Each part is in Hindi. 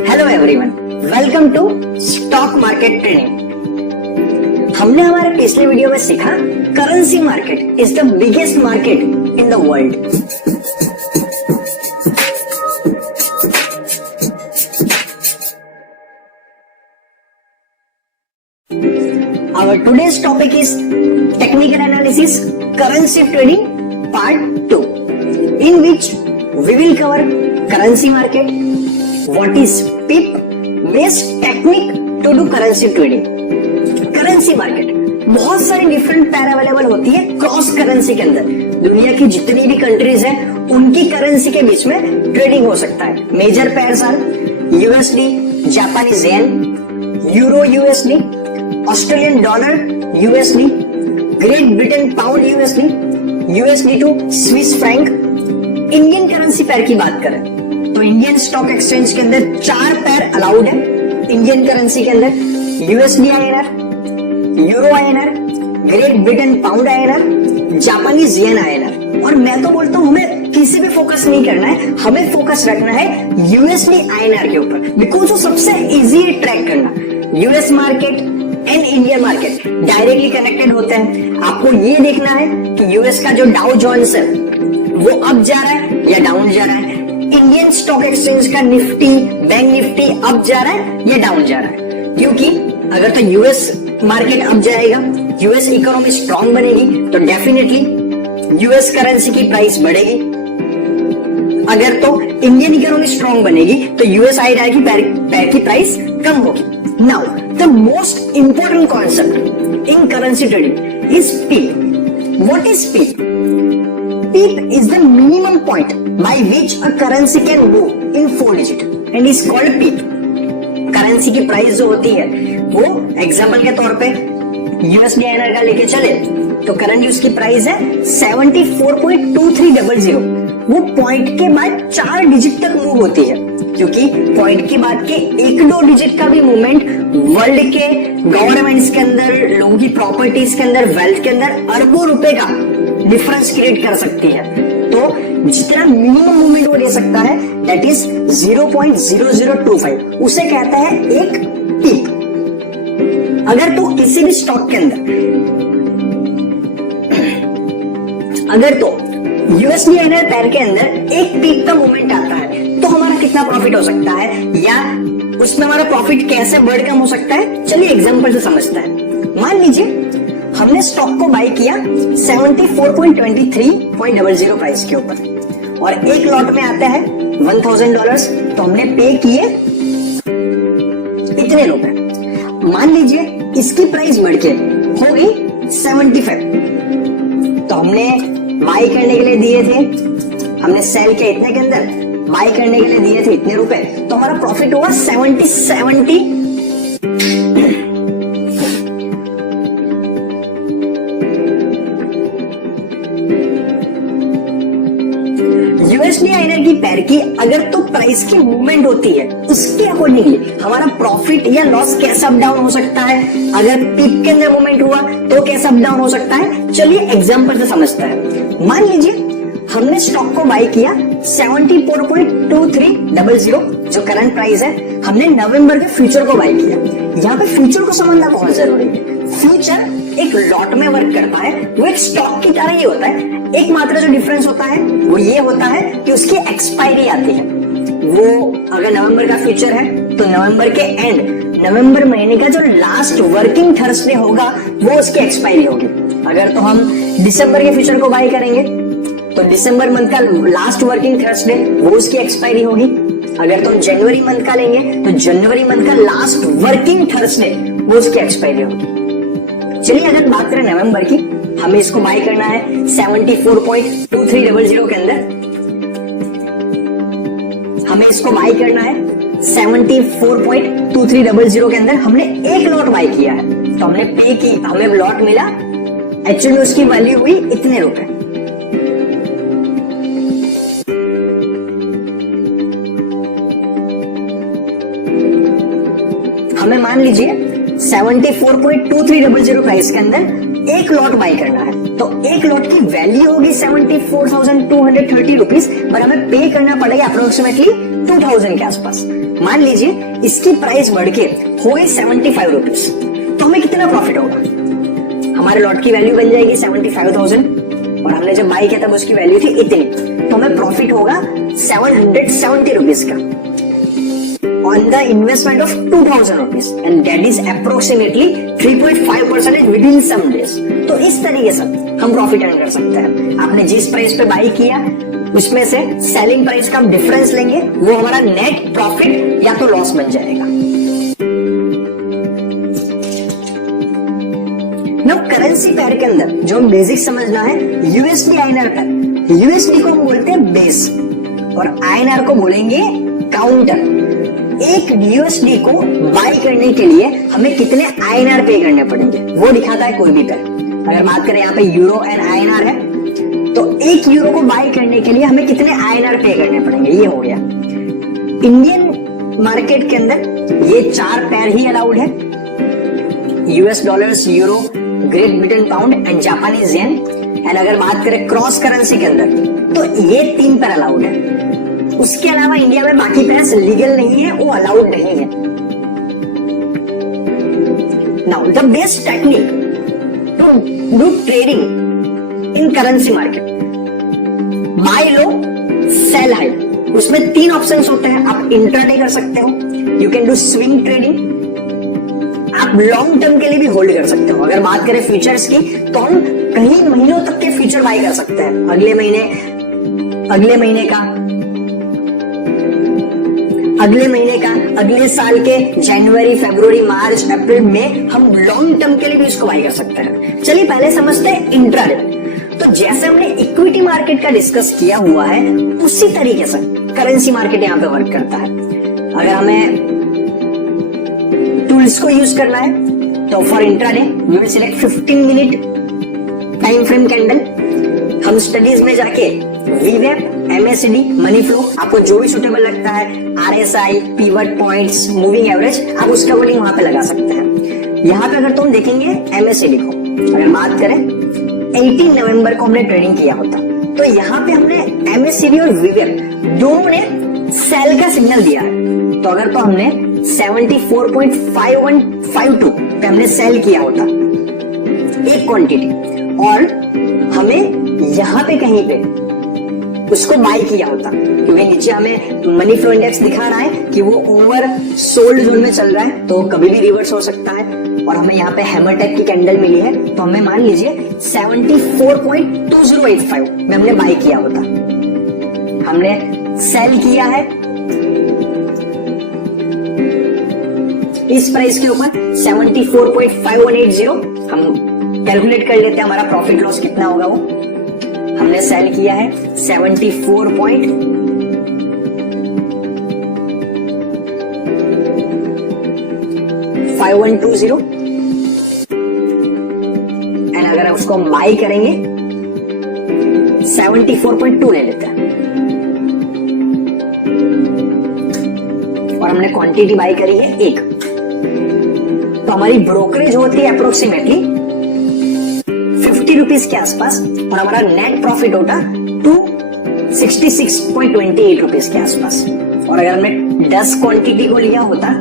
Hello everyone, welcome to stock market training. हमने हमारे पिछले वीडियो में सीखा currency market is the biggest market in the world. Our today's topic is technical analysis currency trading part 2, in which we will cover currency market, what is PIP, best technique to do currency trading। Currency market बहुत सारी डिफरेंट पेयर अवेलेबल होती है क्रॉस करेंसी के अंदर। दुनिया की जितनी भी कंट्रीज हैं उनकी करेंसी के बीच में ट्रेडिंग हो सकता है। Major pairs are USD, Japanese yen, euro USD, Australian dollar USD, Great Britain pound USD, USD to Swiss franc. Indian currency pair की बात करें तो इंडियन स्टॉक एक्सचेंज के अंदर 4 पेयर अलाउड है इंडियन करेंसी के अंदर, USD INR, euro INR, great Britain pound INR, Japanese yen INR. और मैं तो बोलता हूं हमें किसी पे फोकस नहीं करना है, हमें फोकस रखना है यूएसडी आईएनआर के ऊपर, बिकॉज वो सबसे इजी है ट्रैक करना। US market and Indian market directly connected होते हैं। आपको ये देखना है कि यूएस का जो डाउ जोन्स है वो अप जा रहा है या डाउन जा रहा है, इंडियन स्टॉक एक्सचेंज का निफ्टी, बैंक निफ्टी अप जा रहा है या डाउन जा रहा है। क्योंकि अगर तो यूएस मार्केट अप जाएगा, यूएस इकोनॉमी स्ट्रांग बनेगी तो डेफिनेटली यूएस करेंसी की प्राइस बढ़ेगी। अगर तो इंडियन इकोनॉमी स्ट्रांग बनेगी तो यूएस आईएनआर की पैर की प्राइस कम होगी। Now the most important concept in currency trading is pip. What is pip? PIP is the minimum point by which a currency can move in 4 digit and is called PIP। Currency की प्राइस जो होती है वो एग्जाम्पल के तौर पे यूएसडी आईएनआर का लेके चले तो करंटली उसकी प्राइस है 74.2300। वो पॉइंट के बाद 4 डिजिट तक मूव होती है, क्योंकि पॉइंट के बाद के 1-2 डिजिट का भी मूवमेंट वर्ल्ड के गवर्नमेंट्स के अंदर, लोगों की प्रॉपर्टीज के अंदर, वेल्थ के अंदर अरबों रुपए का डिफरेंस क्रिएट कर सकती है। तो जितना मिनिमम मूवमेंट वो ले सकता है दैट इज 0.0025, उसे कहता है एक पीप। अगर तो किसी भी स्टॉक के अंदर अगर तो यूएसडी आईएनआर पेयर के अंदर एक पीप का मूवमेंट आता है तो हमारा कितना प्रॉफिट हो सकता है, या उसमें हमारा प्रॉफिट कैसे बढ़ कम हो सकता है, चलिए एग्जांपल से समझते हैं। मान लीजिए हमने स्टॉक को बाय किया 74.2300 प्राइस के ऊपर और एक लॉट में आता है $1000, तो हमने पे किए इतने रुपए। मान लीजिए इसकी प्राइस बढ़ के हो गई 75, तो हमने बाय करने के लिए दिए थे, हमने सेल किया इतने के अंदर, बाय करने के लिए दिए थे इतने रुपए, तो हमारा प्रॉफिट हुआ 70। यूएसडी आईएनआर की पेयर की अगर तो प्राइस की मूवमेंट होती है उसके अकॉर्डिंगली हमारा प्रॉफिट या लॉस कैसा अप डाउन हो सकता है। अगर पीक के अंदर मूवमेंट हुआ तो कैसा अप डाउन हो सकता है, चलिए एग्जांपल से समझते हैं। मान लीजिए हमने स्टॉक को बाय किया 74.2300 जो करंट प्राइस है, हमने नवंबर के फ्यूचर को बाय किया। यहाँ पे फ्यूचर को समझना बहुत जरूरी है। फ्यूचर एक लॉट में वर्क करता है, वो एक स्टॉक की तरह ही होता है। एक मात्र जो डिफरेंस होता है वो ये होता है कि उसकी एक्सपायरी आती है। वो अगर नवंबर का फ्यूचर है तो नवंबर के एंड, नवंबर महीने का जो लास्ट वर्किंग थर्सडे होगा वो उसकी एक्सपायरी होगी। अगर तो हम दिसंबर के फ्यूचर को बाय करेंगे तो दिसंबर मंथ का लास्ट वर्किंग थर्सडे वो उसकी एक्सपायरी होगी। अगर तो हम जनवरी मंथ का लेंगे तो जनवरी मंथ का लास्ट वर्किंग थर्सडे वो उसकी एक्सपायरी होगी। चलिए अगर बात करें नवंबर की, हमें इसको बाय करना है 74.2300 के अंदर, हमें इसको बाय करना है 74.2300 के अंदर। हमने एक लॉट बाय किया है तो हमने पे की, हमें लॉट मिला, एक्चुअली उसकी वैल्यू हुई इतने रुपए। हमें मान लीजिए 74.2300 प्राइस के अंदर एक लॉट बाय करना है, तो एक लॉट की वैल्यू होगी 74,230 रुपीज, पर हमें पे करना पड़ेगा अप्रोक्सीमेटली 2000 के आसपास। मान लीजिए इसकी प्राइस बढ़ के हो गई 75 रुपीज, तो हमें कितना प्रॉफिट होगा? हमारे लॉट की वैल्यू बन जाएगी 75,000 और हमने जब बाई किया तब उसकी वैल्यू थी इतनी, तो हमें प्रॉफिट होगा 770 रुपीज का on the investment of 2,000 rupees and that is approximately 3.5% with in some days. तो इस तरीके से हम प्रॉफिट अर्न कर सकते हैं। आपने जिस प्राइस पे बाई किया उसमें से सेलिंग प्राइस का हम डिफरेंस लेंगे, वो हमारा नेट प्रॉफिट या तो लॉस बन जाएगा। नाउ करेंसी पेयर के अंदर जो हम बेसिक समझना है, यूएसडी आईएनआर पेयर, यूएसडी को हम बोलते हैं बेस और आईएनआर को बोलेंगे काउंटर। एक यूएसडी को बाई करने के लिए हमें कितने आईएनआर पे करने पड़ेंगे वो दिखाता है कोई भी पेयर। अगर बात करें यहाँ पे यूरो एंड आईएनआर है, तो एक यूरो को बाई करने के लिए हमें कितने आईएनआर पे करने पड़ेंगे, ये हो गया। इंडियन मार्केट के अंदर ये 4 पेयर ही अलाउड है, US dollars, euro, great Britain pound and Japanese yen. And अगर बात करें क्रॉस करेंसी के अंदर तो ये 3 पेयर अलाउड है। उसके अलावा इंडिया में बाकी पेयर्स लीगल नहीं है, वो अलाउड नहीं है। Now the best technique to do trading in currency market, buy low sell high. उसमें 3 ऑप्शंस होते हैं। आप इंट्राडे कर सकते हो, you can do swing trading, आप लॉन्ग टर्म के लिए भी होल्ड कर सकते हो। अगर बात करें फ्यूचर्स की तो हम कई महीनों तक के फ्यूचर बाय कर सकते हैं। अगले महीने का, अगले साल के जनवरी, फरवरी, मार्च, अप्रैल में हम लॉन्ग टर्म के लिए भी इसको बाय कर सकते हैं। चलिए पहले समझते हैं इंट्राडे। तो जैसे हमने इक्विटी मार्केट का डिस्कस किया हुआ है उसी तरीके से करेंसी मार्केट यहाँ पे वर्क करता है। अगर हमें टूल्स को यूज करना है तो for intraday we will select 15 minute time frame candle. हम स्टडीज में जाके वीवेप, एमएसडी, मनी फ्लो, आपको जो भी सुटेबल लगता है, RSI, pivot points, moving average, आप उसका वर्डिंग वहां पे लगा सकते हैं। यहाँ पे अगर तुम देखेंगे एमएसडी को, अगर बात करें 18 नवंबर को हमने ट्रेडिंग किया होता, तो यहाँ पे हमने एमएसडी और वीवेप दोनों ने सेल का सिग्नल दिया है। तो अगर तो हमने 74.5152 पे हमने सेल किया होता एक क्वांटिटी और हमें यहाँ पे कहीं पे उसको बाय किया होता, क्योंकि नीचे हमें मनी फ्लो इंडेक्स दिखा रहा है कि वो ओवर सोल्ड जोन में चल रहा है, तो कभी भी रिवर्स हो सकता है। और हमें यहाँ पे हैमर टाइप की कैंडल मिली है, तो हमें मान लीजिए 74.2085 में हमने बाय किया होता, हमने सेल किया है इस प्राइस के ऊपर 74.5180। हम कैलकुलेट कर लेते हैं हमारा प्रॉफिट लॉस कितना होगा। वो हमने सेल किया है 74.5120 एंड अगर उसको हम बाई करेंगे 74.2 ले लेते हैं और हमने क्वांटिटी बाई करी है 1, तो हमारी ब्रोकरेज होती है अप्रोक्सीमेटली 50 रुपीज के आसपास और हमारा नेट प्रॉफिट होता 266.28 रुपीज के आसपास। और अगर हमने 10 क्वांटिटी को लिया होता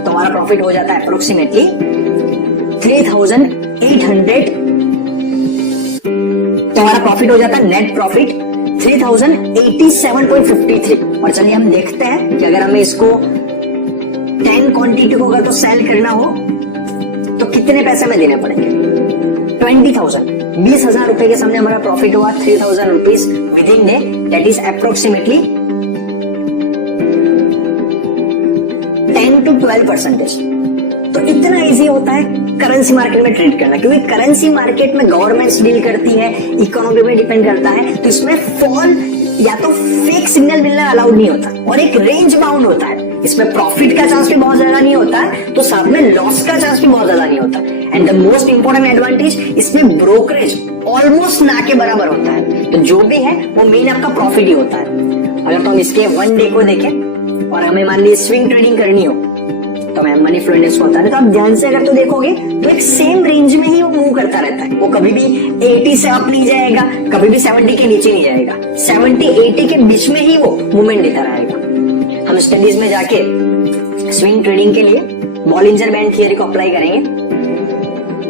तो हमारा प्रॉफिट हो जाता है अप्रोक्सीमेटली 3800। तो हमारा प्रॉफिट हो जाता है नेट प्रॉफिट 3087.53। और चलिए हम देखते हैं कि अगर हमें इसको 10 क्वांटिटी को अगर तो सेल करना हो तो कितने पैसे में देने पड़ेंगे। 20,000 रुपए के सामने हमारा प्रॉफिट हुआ 3,000 rupees with in day, that is approximately 10 to 12%। तो इतना इजी होता है करेंसी मार्केट में ट्रेड करना, क्योंकि करेंसी मार्केट में गवर्नमेंट्स डील करती है, इकोनॉमी पे डिपेंड करता है, तो इसमें फॉल या तो फेक सिग्नल मिलना अलाउड नहीं होता और एक रेंज बाउंड होता है। इसमें प्रॉफिट का चांस भी बहुत ज्यादा नहीं होता है, तो साथ में लॉस का चांस भी बहुत ज्यादा नहीं होता। And the most important advantage, इसमें ब्रोकरेज ऑलमोस्ट ना के बराबर होता है, तो जो भी है वो मेन आपका प्रॉफिट ही होता है। अगर तो हम इसके 1 डे को देखें और हमें मान लीजिए स्विंग ट्रेडिंग करनी हो तो मैं मनी फ्लो इंडेक्स को होता है, तो आप ध्यान से अगर तो देखोगे तो एक सेम रेंज में ही वो मूव करता रहता है। वो कभी भी 80 से अप नहीं जाएगा, कभी भी 70 के नीचे नहीं जाएगा, 70-80 के बीच में ही वो मूवमेंट देता रहेगा। हम स्टडीज में जाके स्विंग ट्रेडिंग के लिए बॉलिंजर बैंड थियरी को अप्लाई करेंगे।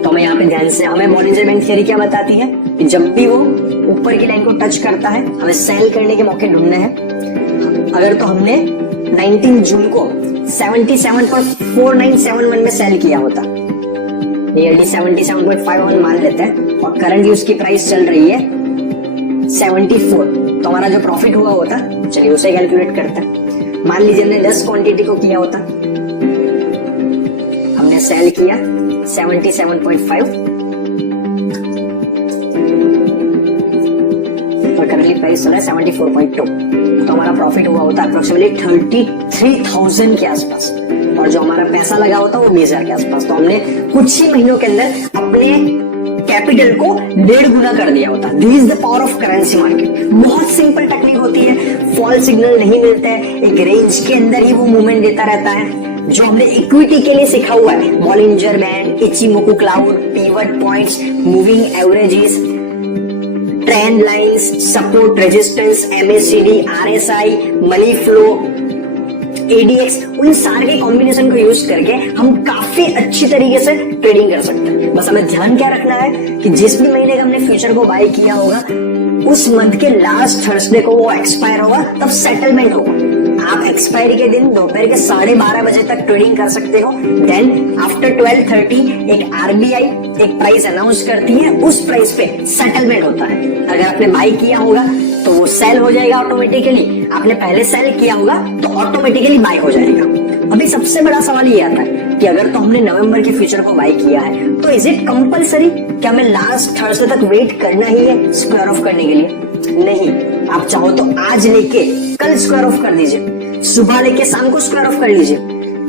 तो हमें यहाँ पे ध्यान से, हमें बॉलिंजर बैंड थियरी क्या बताती है कि जब भी वो ऊपर की लाइन को टच करता है हमें सेल करने के मौके ढूंढने हैं। अगर तो हमने 19 जून को 77.4971 में सेल किया होता, नियरली 77.51 मान लेते हैं, और करंटली उसकी प्राइस चल रही है 74, तो हमारा जो प्रॉफिट हुआ होता, चलिए उसे कैलकुलेट करते हैं। मान लीजिए हमने 10 क्वांटिटी को किया होता, हमने सेल किया 77.5 और करंटली प्राइस चल रहा है 74.2, तो हमारा प्रॉफिट हुआ होता अप्रोक्सीमेटली 33,000 के आसपास, और जो हमारा पैसा लगा होता वो 20,000 के आसपास। तो हमने कुछ ही महीनों के अंदर अपने कैपिटल को 1.5 गुना कर दिया होता। This is the power of currency market. बहुत सिंपल टेक्निक होती है, फॉल सिग्नल नहीं मिलता है, एक रेंज के अंदर ही वो मूवमेंट देता रहता है। जो हमने इक्विटी के लिए सीखा हुआ है, Bollinger band, Ichimoku cloud, pivot points, moving averages, trend lines, support resistance, MACD, RSI, money flow, ADX, उन सारे के कॉम्बिनेशन को यूज करके हम काफी अच्छी तरीके से ट्रेडिंग कर सकते हैं। बस हमें ध्यान क्या रखना है कि जिस भी महीने का हमने फ्यूचर को बाय किया होगा उस मंथ के लास्ट थर्सडे को वो एक्सपायर होगा, तब सेटलमेंट होगा। आप एक्सपायरी के दिन दोपहर के 12:30 बजे तक ट्रेडिंग कर सकते हो। देन आफ्टर 12:30 एक RBI एक प्राइस अनाउंस करती है, उस प्राइस पे सेटलमेंट होता है। अगर आपने बाय किया होगा तो वो सेल हो जाएगा ऑटोमेटिकली, आपने पहले सेल किया होगा तो ऑटोमेटिकली बाय हो जाएगा। अभी सबसे बड़ा सवाल ये आता है कि अगर तो हमने नवंबर के फ्यूचर को बाय किया है तो इज इट कंपलसरी कि हमें लास्ट थर्सडे तक वेट करना ही है स्क्वायर ऑफ करने के लिए? नहीं, आप चाहो तो आज लेके कल स्क्वायर ऑफ कर दीजिए, सुबह लेके शाम को स्क्वायर ऑफ कर लीजिए।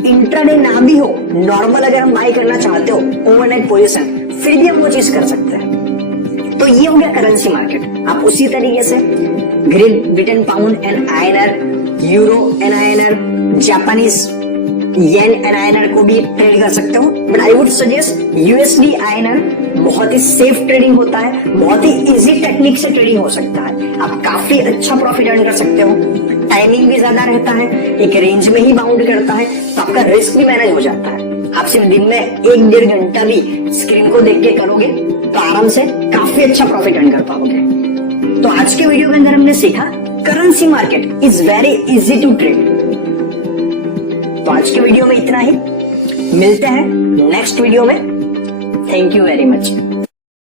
इंट्राडे ना भी हो, नॉर्मल अगर हम बाय करना चाहते हो ओवरनाइट पोजीशन, फिर भी हम वो चीज कर सकते हैं। तो ये हो गया करेंसी मार्केट। आप उसी तरीके से Britain pound and INR, euro and INR, Japanese yen and INR को भी ट्रेड कर सकते हो। But I would suggest USD INR बहुत ही सेफ ट्रेडिंग होता है, बहुत ही इजी टेक्निक से ट्रेडिंग हो सकता है, आप काफी अच्छा प्रॉफिट अर्न कर सकते हो। टाइमिंग भी ज्यादा रहता है, एक रेंज में ही बाउंड करता है, तो आपका रिस्क भी मैनेज हो जाता है। आप सिर्फ दिन में 1-1.5 घंटा भी स्क्रीन को देख के करोगे तो आराम से काफी अच्छा प्रॉफिट अर्न कर पाओगे। तो आज के वीडियो के अंदर हमने सीखा currency market is very easy to trade. तो आज के वीडियो में इतना ही, मिलते हैं नेक्स्ट वीडियो में। Thank you very much.